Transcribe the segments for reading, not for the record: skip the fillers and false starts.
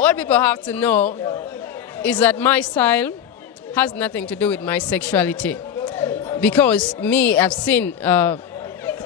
What people have to know is that my style has nothing to do with my sexuality. Because me, I've seen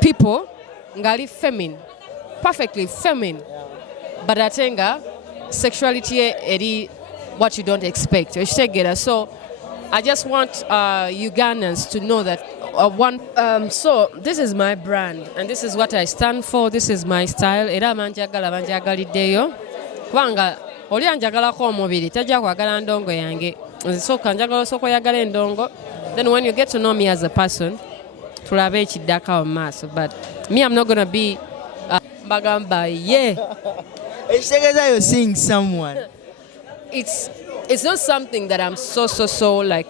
people ngali feminine, perfectly feminine, but atenga sexuality eri what you don't expect. So I just want Ugandans to know that so this is my brand and this is what I stand for. This is my style. Era manjagala banjagaliddeyo kubanga oli anjagalako omubiri tajja kwagala ndongo yange. So kanjagala soko yagala endongo. Then when you get to know me as a person, tulabe ekiddaka mu maaso. But me, I'm not going to be bagamba, yeah. You're seeing someone. It's not something that I'm so like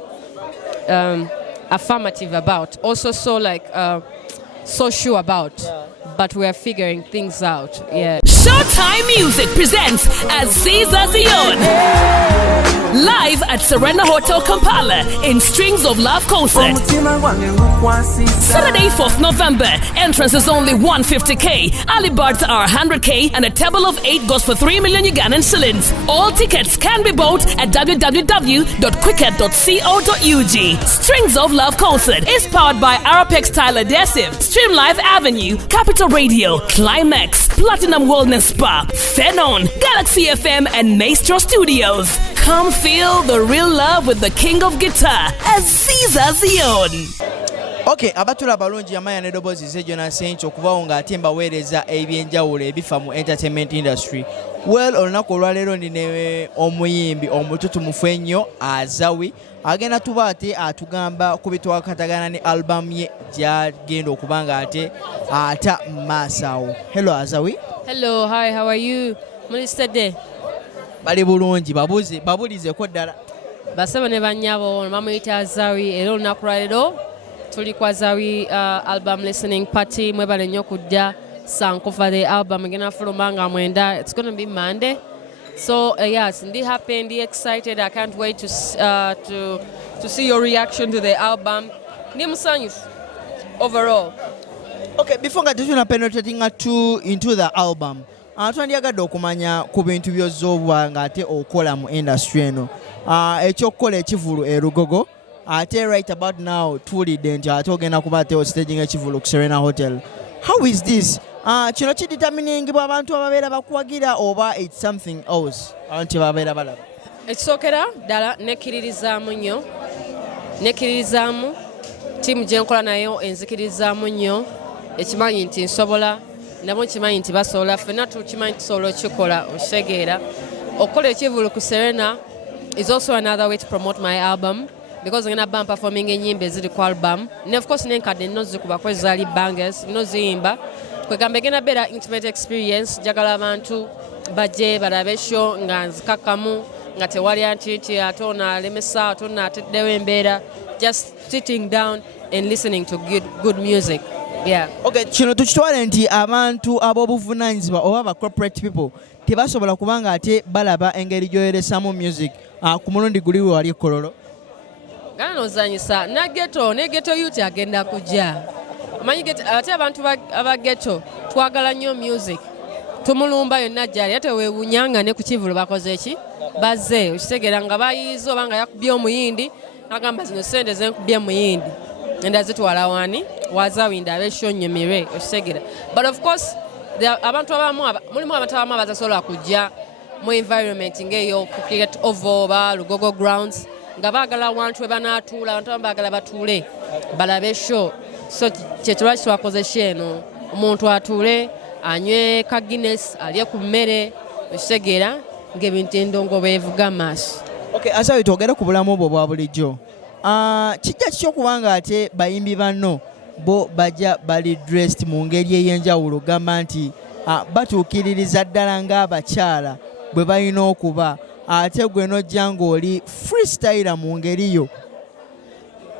affirmative about. Also so like so sure about. Yeah. But we're figuring things out. Yeah. Showtime Music presents Azizi live at Serena Hotel Kampala in Strings of Love concert. Saturday 4th November. Entrance is only 150k. Early birds are 100k and a table of 8 goes for 3 million Ugandan shillings. All tickets can be bought at www.quicket.co.ug. Strings of Love concert is powered by Arapex Style Adhesive, Stream Live Avenue, Capital Radio, Climax, Platinum Wellness Spa, Phenon, Galaxy FM and Maestro Studios. Come feel the real love with the king of guitar, Azizi. Okay, abatula balungi amaya ne dobozi zejona sencho okubawo ng'ate mbaweereza ebyenjawulo ebifa mu entertainment industry. Well, olunaku olwaleero ndine omuyimbi omututumufu ennyo Azawi agenda tuba ate atugamba ku bitwakatagana ne album ye gy'agenda okuba ng'ate ata maaso. Hello Azawi. Hello, hi, how are you? Mr. Day. Bali bulungi babulizeeko ddala. Basaba ne bannyabo bamuyita Azawi era olunaku lwaleero tuli ku Azawi album listening party. Mwebale nnyo kujja sanko for the album egenda fuluma nga mwenda. It's going to be Monday. So yes, ndi happy, ndi excited. I can't wait to see your reaction to the album. Ndi musanyufu overall. Okay, before nga tetuna penetrating into the album, twandyagadde okumanya ku bintu by'ozzoobwa ng'ate okola mu industry eno. Ekyokukola ekivulu erugogo ate right about now tuwulidde nti ate ogenda kuba ate staging ekivulu ku Serena Hotel. How is this? Kino kideterminingibwa abantu ababeera bakuwagira oba it's something else abantu babeera balaba? Ekisookera ddala nekkiririzaamu nnyo. Nekkiririzaamu tiimu gye nkola nayo enzikiririzaamu nnyo. Ekimanyi nti nsobola nabo kimanyi nti basobola. Ffenna tukimanyi tusobola okukikola okitegeera. Okukola ekivulu ku Serena is also another way to promote my album because I'm going to be performing ennyimba eziri ku album. And of course nenkadde nno zikuba zaali bangers nno ziyimba. Kwegamba egenda beera intimate experience. Njagala abantu bajje balabe show nga nzikakkamu nga tewali anti ate ono alemesa ate ono ateddewo embeera. Just sitting down and listening to good music. Yeah. Okay, kino tukitwale nti abantu ab'obuvunaanyizibwa oba ba corporate people tebasobola kubanga ate balaba engeri gy'oyeresamu music ku mulundi guli we wali Kololo. Gana nozanyisa ne ghetto youth agenda kujja. Amanyi ate abantu aba ghetto twagala nnyo music. Tumulumba yonna gyali ate weewunyanga ne ku kivulu bakoze eki bazze okitegeera nga bayiiza oba nga yakubye omuyindi agamba zino sente zenkubye muyindi enda zitwala wani Wazawi ndabe show nnyumirwe okitegeera. But of course abantu abamu mulimu abantu abamu abazasobola kujja mu environment ng'eyo ku Cricket Oval oba Lugogo Grounds nga baagala abantu we banaatuula abantu abamu baagala batuule balabe show. So kyetulwaki twakoze show eno omuntu atuule anywe ka Guinness alye ku mmere okitegeera ng'ebintu endongo beevuga maaso. Okay, Azawi twogere ku bulamu bwo bwa bulijjo. Kijja kikyokubanga ate bayimbi banno bo bajja bali dressed mu ngeri ey'enjawulo gamba nti batuukiririza ddala ng'abakyala bwe balina okuba ate gwe nojja ng'oli freestyle mu ngeri yo.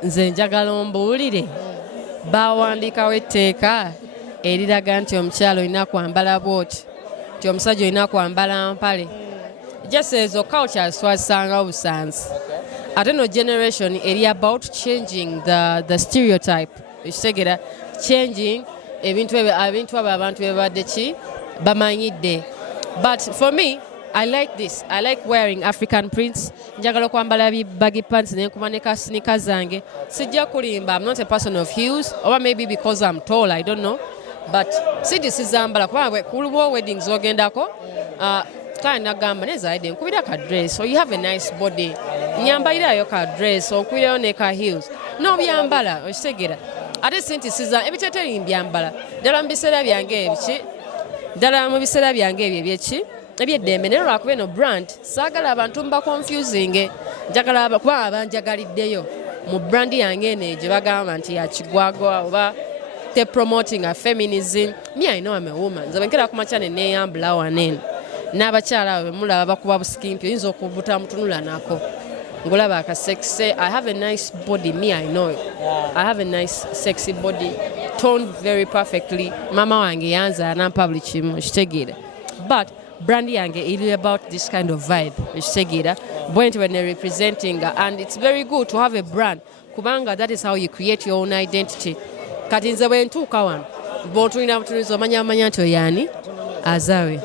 Nze njagala ombuulire bawandiikawo etteeka eriraga nti omukyala olina kwambala bwoti nti omusajja olina kwambala mpale. Just ezo culture swazisanga busanzi. Ate no generation eri about changing the stereotype. Ekitegeera changing ebintu abo abantu bebadde ki bamanyidde. But for me, I like this. I like wearing African prints. Njagala kwambala baggy pants nenkuba ne ka sneakers zange. Sijja kulimba. I'm not a person of heels, or maybe because I'm tall, I don't know. But sijjisizambala kuba kuliwo weddings ogendako. Kale nagamba nezaide nkubira ka dress, or you have a nice body. Nyambalirayo ka dress, or nkubirayo ne ka heels. No byambala, okitegera. Ate sintisiza ebiteeteri mbyambala. Ddala mu biseera byange ebiki. Ddala mu biseera byange ebyo ebyeki. Eby'eddembe naye lwakuba eno brand saagala abantu mba confusing. Njagala kuba abanjagaliddeyo mu brand yange eno gye bagamba nti yakigwagwa oba te promoting a feminism. Me, I know I'm a woman. Nze bwenkera ku makya ne neeyambula wanene. N'abakyala abo mulaba bakuba busikimpi oyinza okubuta mutunula nako. Ngolaba akasexy. I have a nice body. Me, I know. I have a nice sexy body. Toned very perfectly. Mama wange yanza nampa kimu kitegeera. But brand yange is about this kind of vibe. Kitegeera. When they're representing and it's very good to have a brand. Kubanga that is how you create your own identity. Kati nze bwe ntuuka wano bw'otulina butulizo omanya nti oyani Azawi.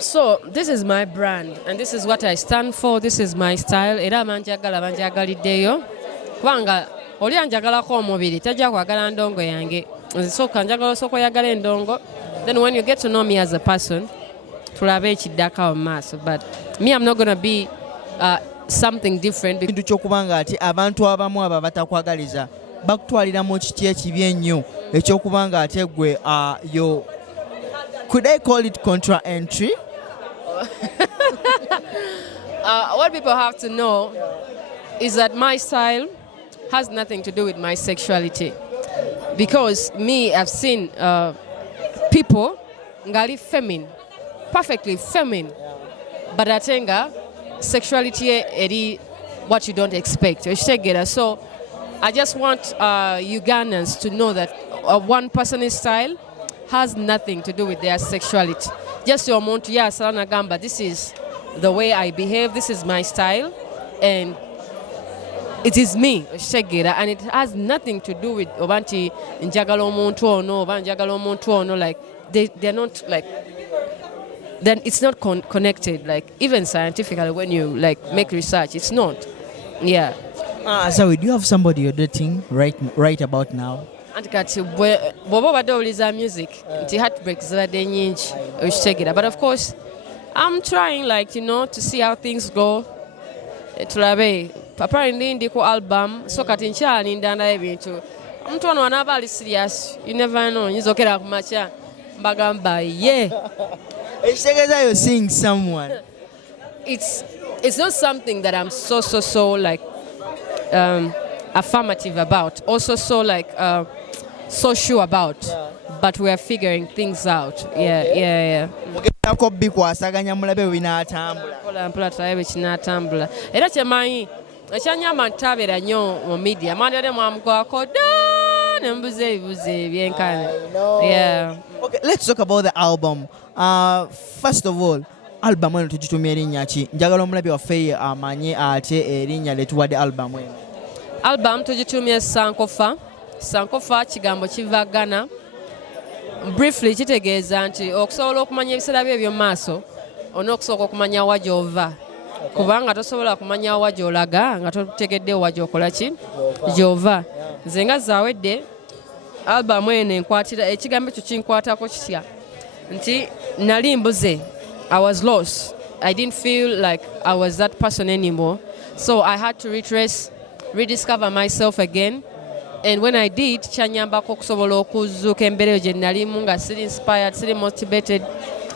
So this is my brand and this is what I stand for. This is my style. Era banjagaliddeyo kubanga oli anjagalako omubiri tajja kwagala ndongo yange. Nsooka njagala osooka oyagala endongo. Then when you get to know me as a person, tulabe ekiddako mu maaso. But me, I'm not going to be something different. Kintu ky'okubanga ati abantu abamu aba batakwagaliza bakutwaliramu kiti ekibi ennyo eky'okubanga ate gwe yo. Could I call it contra entry? What people have to know is that my style has nothing to do with my sexuality. Because me, I've seen people ngali feminine, perfectly feminine, but atenga sexuality eri what you don't expect. So I just want Ugandans to know that one person's style has nothing to do with their sexuality. Just your muntu ya salana gamba, this is the way I behave, this is my style, and it is me, and it has nothing to do with obanti njagala omuntu ono oba njagala omuntu ono. Like they're not like, then it's not connected. Like even scientifically, when you like make research, it's not. Yeah. Azawi, do you have somebody you're dating right about now? And kati bw'oba obadde owuliza music nti heartbreaks zibadde nnyingi okitegeera. But of course I'm trying to see how things go. Tulabe papa ndi ku album so kati nkyalinda ndayo ebintu. Omuntu ono anaaba ali serious, you never know. Nyinza okera ku makya mbagamba ye. Ekitegeeza you're seeing someone. It's not something that I'm so like affirmative about, also so sure about, but we are figuring things out. Yeah. Mugendako bikwasaganya mulabe binaatambula. Mpola tulabe kinaatambula. Era kyemanyi ekyanyamba ntabeera nnyo mu media mandi ate mwamugwako dda ne mbuza ebibuzo ebyenkana. Yeah. Okay, let's talk about the album. First of all, album eno tugitumya erinnya ki? Njagala omulabi waffe amanye ate erinnya lyetuwadde album eno. Album tugitumye Sankofa. Sankofa kigambo kiva Ghana. Briefly kitegeeza nti okusobola okumanya ebiseera byo eby'omu maaso onookusooka okumanya wa gy'ova. Kubanga tosobola kumanya wa gy'olaga nga totegedde wa gy'okola ki gy'ova. Nze nga zaawedde album eno enkwatira ekigambo ekyo kinkwatako kitya nti nali mbuze. I was lost. I didn't feel like I was that person anymore. So I had to rediscover myself again. And when I did, kyanyambako okusobola okuzuuka embeera gye nalimu nga siri inspired, siri motivated,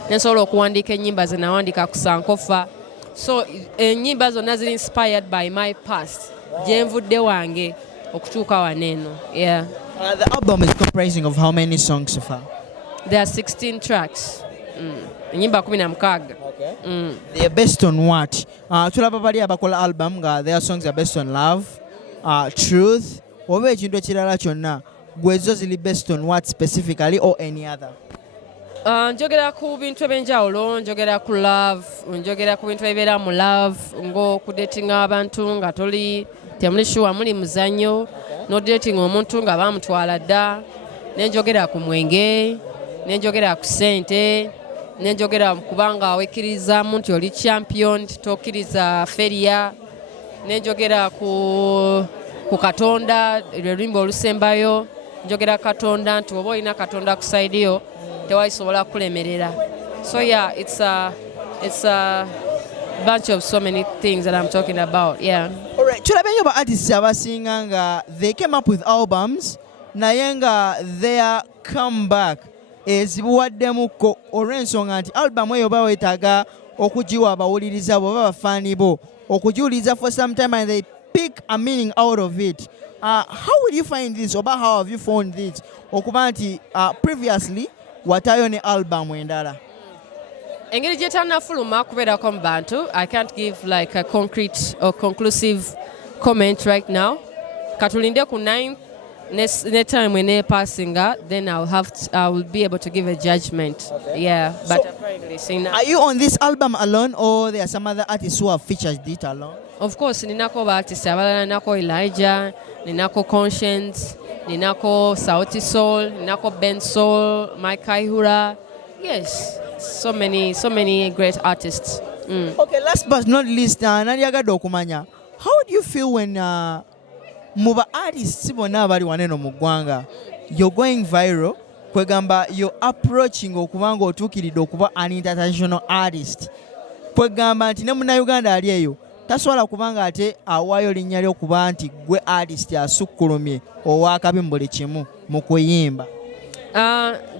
nensobola okuwandiika ennyimba ze nawandiika ku Sankofa. So ennyimba zonna ziri inspired by my past, gye nvudde wange okutuuka waneeno. Yeah. The album is comprising of how many songs so far? There are 16 tracks. Ennyimba 16. Okay. They are based on what? Tulaba bali abakola album nga their songs are based on love, truth, oba ekintu ekirala kyonna. Gwezo zili based on what specifically or any other? Njogera ku bintu ebyenjawulo, njogera ku love, njogera ku bintu ebibeera mu love, ng'okudatinga abantu nga temuli sure muli muzannyo, n'odatinga omuntu nga bamutwala dda, nenjogera ku mwenge, nenjogera ku ssente, nenjogera kubanga wekirizaamu nti oli champion tokkiriza feria nenjogera ku Katonda lulwimbo olusembayo njogera Katonda nti oba olina Katonda ku side yo tewaisobola kulemerera. So yeah, it's a bunch of so many things that I'm talking about. Yeah. All right. Tulabe nyo ba artists abasinga nga they came up with albums naye nga their comeback ezibuwaddemuko olw'ensonga nti album eyo ba weetaaga okugiwa abawuliriza bo baba bafaani bo okugiwuliriza for some time and they pick a meaning out of it. How will you find this oba how have you found this okuba nti previously watayo ne album endala? Engeri gye tannafuluma kubeerako mu bantu, I can't give like a concrete or conclusive comment right now. Katulinde ku 9th ne time when passinga, then I will be able to give a judgment. Okay. Yeah, but so, apparently sing. Are you on this album alone or there are some other artists who have featured it alone? Of course, ninako ba artists abalala, ninako Elijah, ninako Conscience, ninako Sauti Soul, ninako Ben Soul, Mike Kaihura. Yes. So many great artists. Okay, last but not least, nalyagadde okumanya, how do you feel when muba artists bonna abali waneno mu ggwanga you're going viral kwegamba you're approaching okubanga otuukiridde okuba an international artist kwegamba nti ne munnayuganda ali eyo tasobola kubanga ate awaayo linnya lyokuba nti gwe artist asukkulumye owaakabi mu buli kimu mu kuyimba?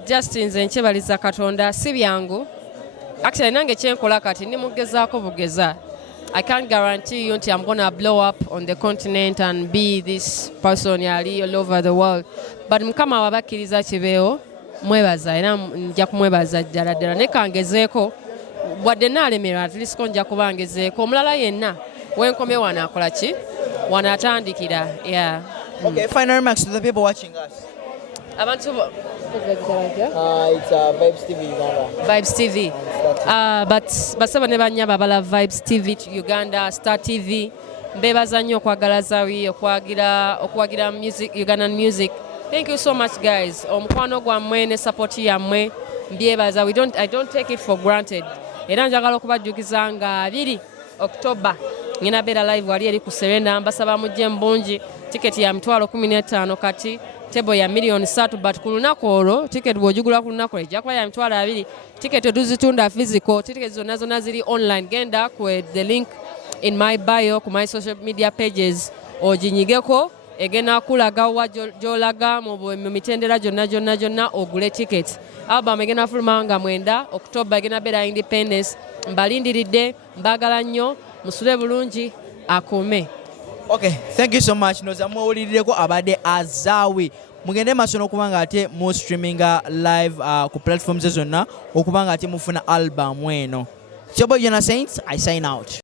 Just nze nkyebaliza Katonda si byangu. Actually nange kyenkola kati ndi mugezaako bugeza. I can't guarantee you nti I'm gonna blow up on the continent and be this person yali all over the world. But mukama wabakkiriza kibeewo mwebaza era nja kumwebaza ddala ddala ne kangezeeko wadde naalemerwa at least ko nja kubangezeeko omulala yenna wenkomye wanaakola ki wanaatandikira. Yeah. Okay, final remarks to the people watching us. Abantu it's Vibes TV Uganda. Vibes TV. But basaba ne banyaba bala Vibes TV Uganda, Star TV. Mbebaza nnyo okwagala Azawi, okwagira music, Ugandan music. Thank you so much guys. Omukwano gwammwe ne support yammwe mbyebaza. I don't take it for granted. Era njagala okubajjukiza nga 2 October ngina beera live wali eri ku Serena mbasaba mujje mbungi. Ticket ya $15,000 kati tebo ya $3,000,000 but ku lunaku olwo ticket bw'ogigula ku lunaku ejja kuba ya $2,000. Ticket tuzitunda physical, ticket zonna ziri online. Genda ku the link in my bio ku my social media pages oginyigeko egenda kulaga wa gy'olaga mu mitendera gyonna ogule ticket. Album egenda fuluma nga 9 October egenda beera Independence. Mbalindiridde, mbagala nnyo, musule bulungi, akuume. Okay, thank you so much. Noza muwulirireko abadde Azawi. Mugende maaso n'okubanga ate mu streaminga live ku platforms zonna okubanga ate mufuna album eno. It's your boy Jonah Saints. I sign out.